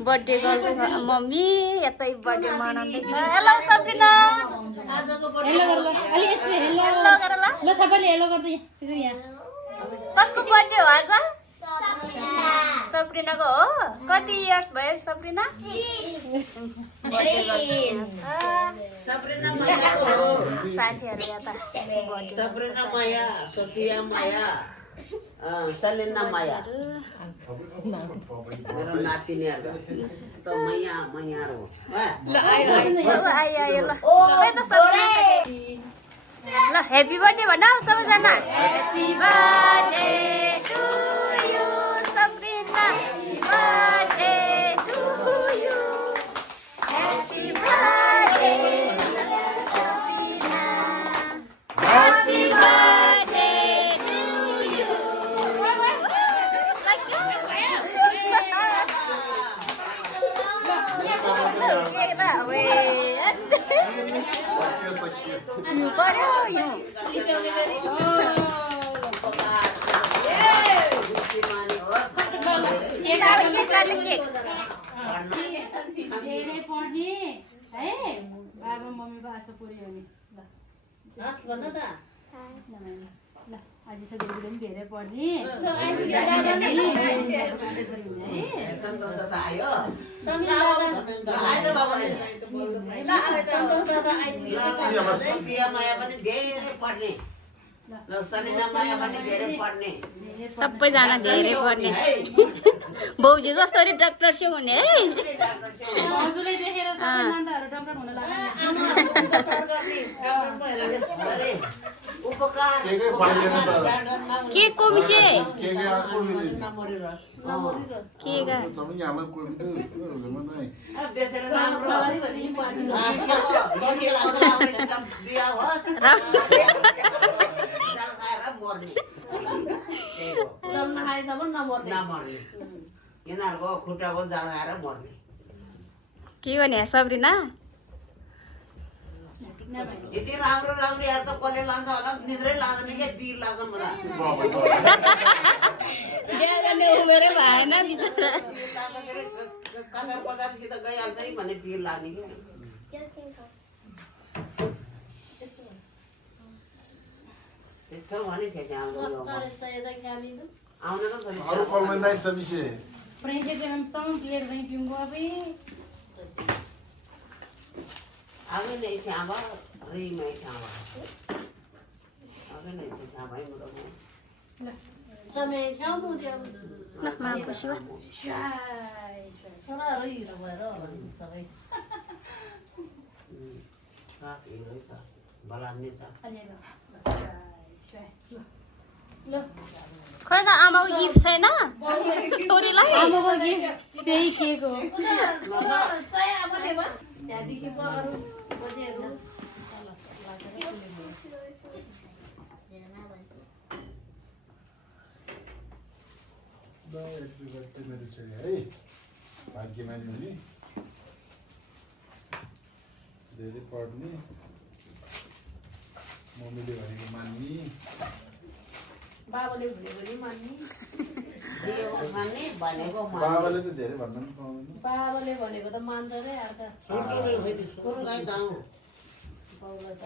Birthday गर्छ mummy यतै birthday मनाउँदैछ hello Sabrina hello गर ल ल सबैले हेलो गर्दै यसरी यहाँ कसको बर्थडे हो आज सब्रिनाको हो कति इयर्स भयो सब्रिना साथीहरू यता सब्रिना माया सोफिया माया सलिना माया मेरो नातिनीहरु त माया मायाहरु ल आयो ल खै त सब्रिना ल ह्यापी बर्थडे भन सबैजना happy birthday to you Sabrina birthday to you happy birthday Sabrina happy birthday to you यो पर्यो यो धेरै पढ्ने है बाबा मम्मीको आशा पुरै हुने ल ल आज चाहिँ दिदीले पनि धेरै पढ्ने सन्तोष दादा आयो सोफिया माया पनि धेरै पढ्ने ल सलिना माया पनि धेरै पढ्ने सबैजना धेरै पढ्ने बाउजू जस्तो डाक्टर से हुने है हजुरले देखेर सबै मान्छेहरु डाक्टर हुन लाग्ने उपकार के को विषय के गा बेसेर राम्रो बिहा होस् नमर्ने यिनीहरूको खुट्टाको जाल खाएर मर्ने के भने सब्रिना यति राम्रो राम्रो यार त कसले लान्छ होला निद्रै लाग्दैन के पिर लाग्छ मलाई बिहा गर्ने उमेरै भएन बिचरा कचार पचारसित गइहाल्छ है भन्ने पिर लाग्ने कि त्यस्तो भने छेछे आउनु त अरू कलमैदान छ विषय प्रेजेन्टेसन प्लेट नहीं पिऊंगा अभी आगे नहीं छावा री में छावा आगे नहीं छावा है मुरो समय छाउ मुदियो ल मा खुसी भयो छोरा रही भएर सबै साथ यो छ बलान्ने छ ल खै त आमाको गिफ्ट छैन छोरीलाई आमाको गिफ्ट त्यही केक हो चाहिँ आमाले भयो त्यहाँदेखि पो अरू बजेहरू मेरो छोरी है भाग्यमानी हुने धेरै पढ्ने मम्मीले भनेको मान्ने बाबाले भनेको नि मान्ने मान्ने भनेको बाबाले त धेरै भन्न पनि पाउँदैन बाबाले भनेको त मान्छ रे अर्का कुरो गाई दाउ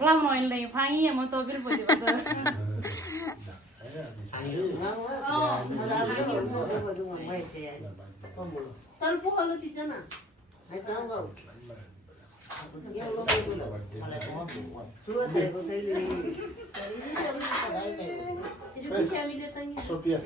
राम्रो अहिले फाइ म त पनि बोलेको तर पोखलो तिजन सोफिया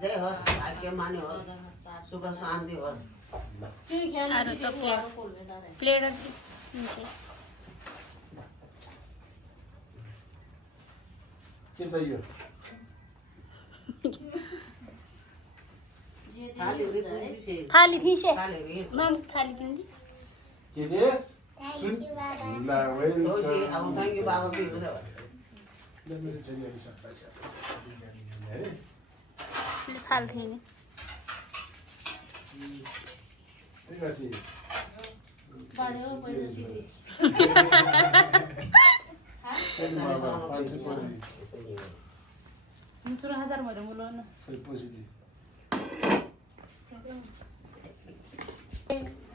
जय होस् भाग्यमानी होस् सुख शान्ति होस् अरू त प्लेट के चाहियो थाली थिसे माम थाली किन्दी के दे सुन ला वेलकम अब थ्याङ्क यू बाबा पनि हुन्छ मेरो छोरी अलि सफा छ थाल थिएन एक्कासी बाजे हो पैसा सिधै बाबा 500 पर्ने मुचुरो 1000 भएर मुलाउनु खै पछि दि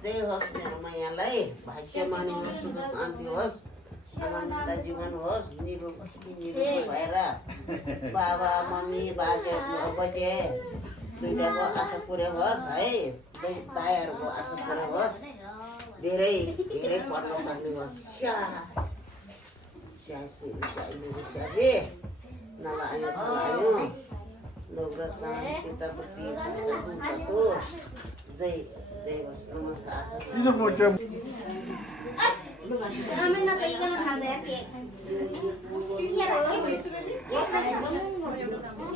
जय होस् मेरो मायालाई भाग्यमानी होस् सुख शान्ति होस् आनन्द जीवन होस् निरोग भएर बाबा मम्मी बाजे बजे दुईटाको आशा पुरै होस् है दुई दायाहरूको आशा पुरै होस् धेरै धेरै पढ्न सक्ने होस् स्याहारे नलायो चलायो लोग्र शान्ति तपति जय जय होस् नमस्कार किन मोट्या Kami nasa ikan ng hazard cake. Kira cake.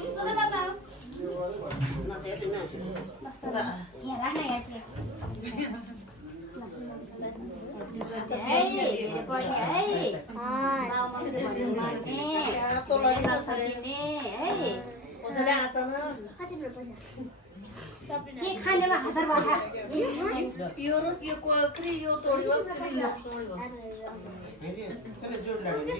Sudah tak tahu? Nanti itu nasi. Ya lah na ya cake. Hey, report hey. Mau tolong nasi ni. Hey. कसैले आछ न Ke खाने में 1000 बात है. यो र यो फेरि यो तोड्यो फेरि यो तोड्यो Ini kan jual lagi.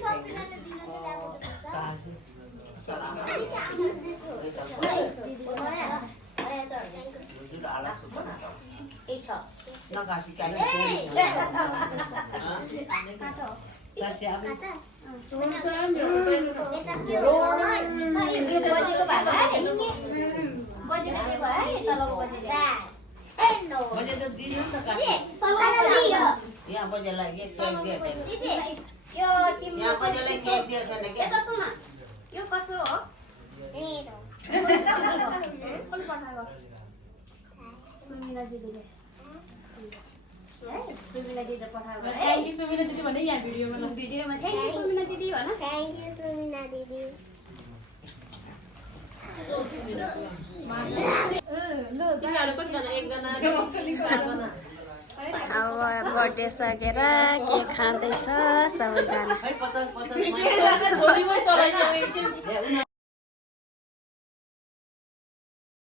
Nak kasih kain kasih apa? Ini baju ke bagai ini. Baju ke bagai tolong baju dia. Baju tu dino sekali. Tolong baju. Yang baju lagi kek dia. Yo tim Yang baju lagi kek dia kan lagi. Kita sana. Yo kaso. Ni tu. Kau pernah Sumina didi deh. Sumina didi pernah. Thank you Sumina दिदी भन्दै यहाँ भिडियोमा ल Video में thank you Sumina didi हो ना? Thank you, Sumina Didi. ल तिमीहरू कतिजना एकजना चारजना अब बर्थडे सकेर केक खाँदैछ सबैजना है 50 50 छोरीमा चलाइदियो एकछिन